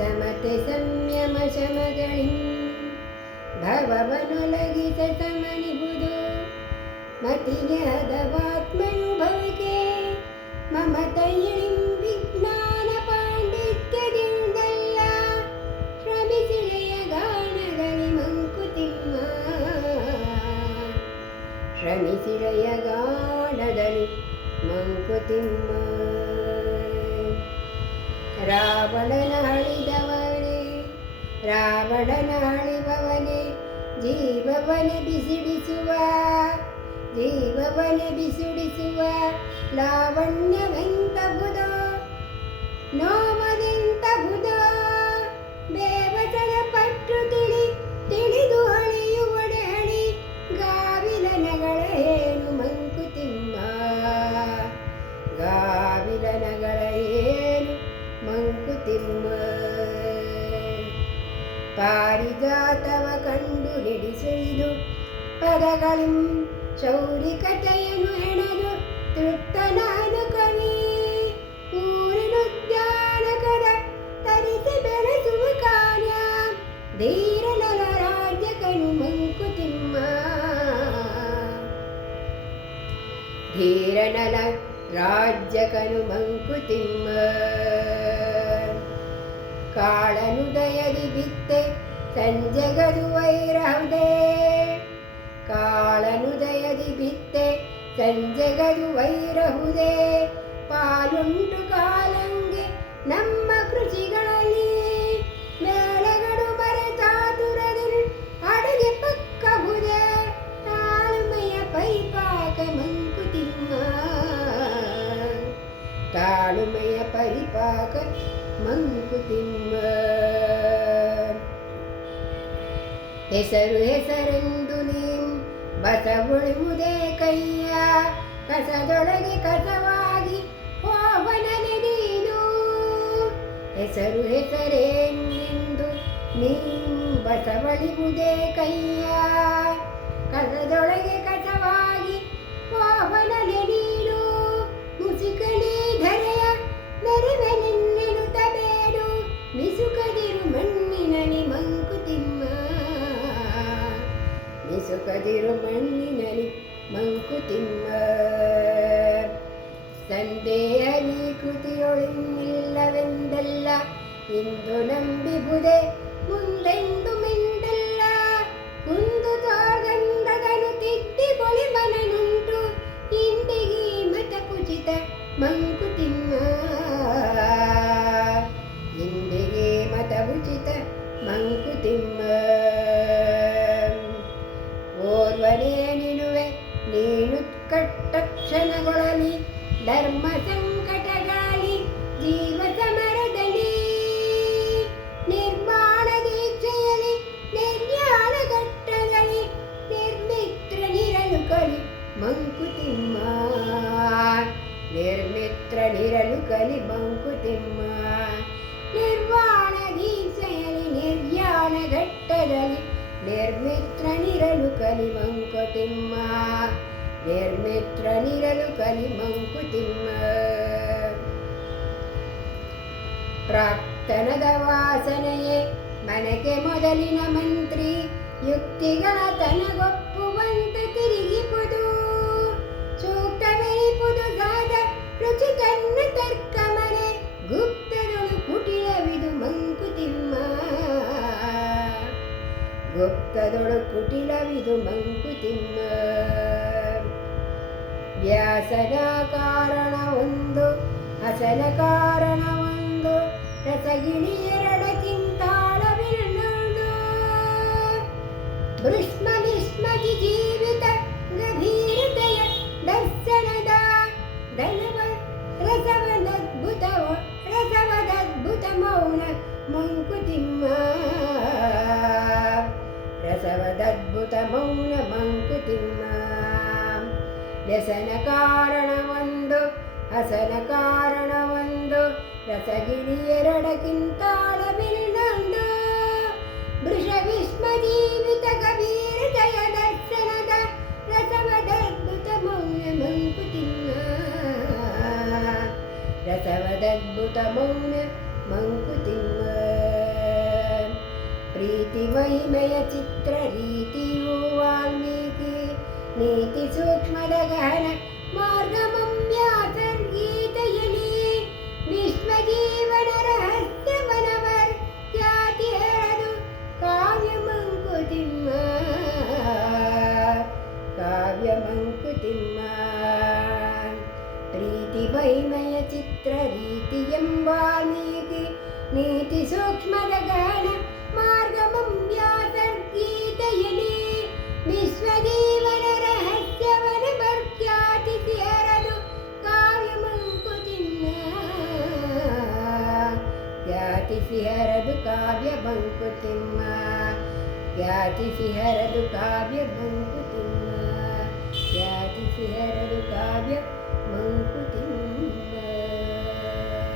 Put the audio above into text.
ಸಮತೆ ಸಂಯಮ ಶಮಗಳಿಂ ಭವವನೊಲಗಿಸ ಸಮನಿಬುದು ಮತಿಗೆ ಹದವಾತ್ಮನುಭವಕ್ಕೆ ಮಮತಯಿಳಿಂ ವಿಜ್ಞಾನ ಪಾಂಡಿತ್ಯದಿಂದಲ್ಲ ಶ್ರಮಿಸಿಳೆಯ ಗಾನದಲ್ಲಿ ಮಂಕುತಿಮ್ಮ ಶ್ರಮಿಸಿಳೆಯ ಗಾನದಲ್ಲಿ ಮಂಕುತಿಮ್ಮ ರಾವಣನ ಹಳಿದವನೇ ರಾವಣನ ಹಳಿಬವನೇ ಜೀವವನೆ ಬಿಸಿಡಿಸುವ ಲಾವಣ್ಯವೆಂತ ಬುಧ ನೋಮದೆಂತ ಬುಧ ಬೇವತನ ಪಟ್ಟು ತಿಳಿದು ಹಳಿಯುವಡೆ ಹಳಿ ಗಾವಿಲನಗಳ ಏನು ಮಂಕುತಿಮ್ಮ ಗಾವಿಲನಗಳ ಏನು ಮಂಕುತಿಮ್ಮ ಪಾರಿಜಾತವ ಕಂಡು ಹಿಡಿಸುವುದು ಪದಗಳಿಂ ಶೌರಿಕತೆಯನ್ನು ಹೆಣೆದು ತೃಪ್ತನಾನು ಕವಿ ಊರಿನುದ್ಯಾನಕದ ತರಿಸಿ ಬೆಳೆಸುವ ಕಾರ್ಯ ಧೀರನಲ ರಾಜ್ಯಕನು ಮಂಕುತಿಮ್ಮ ಧೀರನಲ ರಾಜ್ಯಕನು ಮಂಕುತಿಮ್ಮ ಕಾಳನುದಯದಿ ಬಿತ್ತೆ ಸಂಜೆಗದು ವೈರಹುದೇ ಕಾಳನುದಯದಿ ಬಿತ್ತೆ ಸಂಜೆಗದು ವೈರಹುದೇ ಪಾಲುಂಟು ಕಾಲಂಗೆ ನಮ್ಮ ಕೃಷಿಗಳಲ್ಲಿ ಮೇಳಗಳು ಮರೆತಾತುರದಿಲ್ ಅಡುಗೆ ಪಕ್ಕಹುದೇ ತಾಳ್ಮೆಯ ಪರಿಪಾಕ ಮಂಕುತಿಮ್ಮ ತಾಳ್ಮೆಯ ಪರಿಪಾಕ ಮಂಕುತಿಮ್ಮ ಹೆಸರೆಂದು ನೀಂ ಬಸವುಳುವುದೇ ಕೈಯ ಕಸದೊಳಗೆ ಕಸವಾಗಿ ಹೋವನನೆ ನೀನು ಹೆಸರೆಂದು ನೀಂ ಬಸವಳಿವುದೇ ಕೈಯ ಕಸದೊಳಗೆ ಕಸವಾಗಿ ಹೋವನನೆ ನೀನು ಮುಸುಕಲಿ ಧರೆಯ ಮೆರಿವೆ ನಿನ್ನೆನುತ ಬೇಡು ಮಿಸುಕದಿರು ಮಣ್ಣಿನಲಿ ಮಂಕುತಿಮ್ಮ ಮಿಸುಕದಿರು ಮಣ್ಣಿನಲಿ ಮಂಕುತಿಮ್ಮ ಸಂದೇಹನಿ ಕೃತಿಯೊಳಿಲ್ಲವೆಂದಲ್ಲ ಇಂದು ನಂಬಿಬುದೆ ಮುಂದೆಂದು ಮಿಂದಲ್ಲ ಕುಂದು ತೋರ್ಗಂಧದನು ತಿದ್ದಿಗೊಳಿ ಮನನುಂಟು ಇಂದಿಗಿ ಮತ ಪುಚಿತ ಮಂಕುತಿಮ್ಮ ಇಂದಿಗೆ ಮತ ಉಚಿತ ಮಂಕುತಿಮ್ಮ ಓರ್ವನೇ ನಿನುವೆ ನೀನು ಕಟ್ಟ ಕ್ಷಣಗಳಲ್ಲಿ ಧರ್ಮ ಸಂಕಟಗಳಲ್ಲಿ ಜೀವ ಸಮರದಲ್ಲಿ ನಿರ್ಮಾಣ ದೀಕ್ಷೆಯಲ್ಲಿ ನಿರ್ಯಾಣ ಘಟ್ಟದಲ್ಲಿ ನಿರ್ಮಿತ್ರ ನಿರಲು ಕಲಿ ಮಂಕುತಿಮ್ಮ ನಿರ್ಮಿತ್ರ ನಿರಲು ಕಲಿ ಮಂಕುತಿಮ್ಮ ನಿರ್ವಾಣ ದೀಕ್ಷೆಯಲ್ಲಿ ನಿರ್ಯಾಣ ಘಟ್ಟದಲ್ಲಿ ನಿರ್ಮಿತ್ರ ನಿರಲು ಕಲಿ ಮಂಕುತಿಮ್ಮ ನಿರ್ಮಿತ್ರ ನಿರಲು ಕಲಿ ಮಂಕುತಿಮ್ಮ ಪ್ರಾಕ್ತನದ ವಾಸನೆಯೇ ಮನಕ್ಕೆ ಮೊದಲಿನ ಮಂತ್ರಿ ಯುಕ್ತಿಗಳ ತನಗೊಪ್ಪುವಂತೆ ತಿರುಗಿಪುದು ಸೂಕ್ತವೆನಿಪುದು ಸಾದ ರುಚಿ ತನ್ನ ತರ್ಕ ಮನೆ ಗುಪ್ತದೊಳು ಕುಟಿಲವಿದು ಮಂಕುತಿಮ್ಮ ಗುಪ್ತದೊಳು ಕುಟಿಲವಿದು ಮಂಕುತಿಮ್ಮ ವ್ಯಾಸನ ಕಾರಣ ಒಂದು ಅಸಲ ಕಾರಣ ಒಂದು ರಸಗಿಣಿ ಎರಡಕ್ಕಿಂತಾಳವಿಲ್ಲೊಂದು ಭೃಷ್ಮ ವಿಸ್ಮತಿ ಜೀವಿತ ಗಭೀರತೆಯ ದರ್ಶನದ ಧನವ ರಸವದದ್ಭುತ ಮೌನ ಮಂಕುತಿಮ್ಮ ರಸವದದ್ಭುತ ಮೌನ ಮಂಕುತಿಮ್ಮ ವ್ಯಸನ ಕಾರಣ ಒಂದು ಅಸನ ಕಾರಣ ಒಂದು ರಸಗಿರಿ ಎರಡಕ್ಕಿಂತಾಳವಿಲ್ಲೊಂದು ವೃಷ ವಿಸ್ಮ ಜೀವಿತ ಕಬೀರ ಜಯ ದರ್ಶನದ ರಸವದದ್ಭುತ ಮೌನ ಮಂಕುತಿಮ್ಮ ರಸವದದ್ಭುತ ಮೌನ ಮಂಕುತಿಮ್ಮ ಪ್ರೀತಿ ವೈಮಯ ಚಿತ್ರ ರೀತಿಯು ವಾಲ್ಮೀಕಿ ನೀತಿ ಸೂಕ್ಷ್ಮದ ಗಹನ ಮಾರ್ಗಮಮ್ಯಾಸರ್ಗೀತೆಯಲಿ ವಿಶ್ವಜೀವನ ರಹಸ್ಯವನವರ್ ಖ್ಯಾತಿ ಹೇಳದು ಕಾವ್ಯ ಮಂಕುತಿಮ್ಮ ಪ್ರೀತಿ ವೈಮಯ ಚಿತ್ರ ರೀತಿ ಎಂಬಾಲ್ಮೀಕಿ ನೀತಿ ಸೂಕ್ಷ್ಮದ ಗಾನ ಮಾರ್ಗಮಮ್ಯಾಸರ್ಗೀತೆಯಲಿ ವಿಶ್ವಜೀವನ ರಹಸ್ಯವನ ಬರ್ಖ್ಯಾತಿಸಿ ಹರದು ಕಾವ್ಯ ಮಂಕುತಿಮ್ಮ ಖ್ಯಾತಿಸಿ ಹರದು ಕಾವ್ಯ ಮಂಕುತಿಮ್ಮ ಖ್ಯಾತಿಸಿ ಹರದು ಕಾವ್ಯ ಮಂಕುತಿಮ್ಮ ಖ್ಯಾತಿಸಿ ಹರದು ಕಾವ್ಯ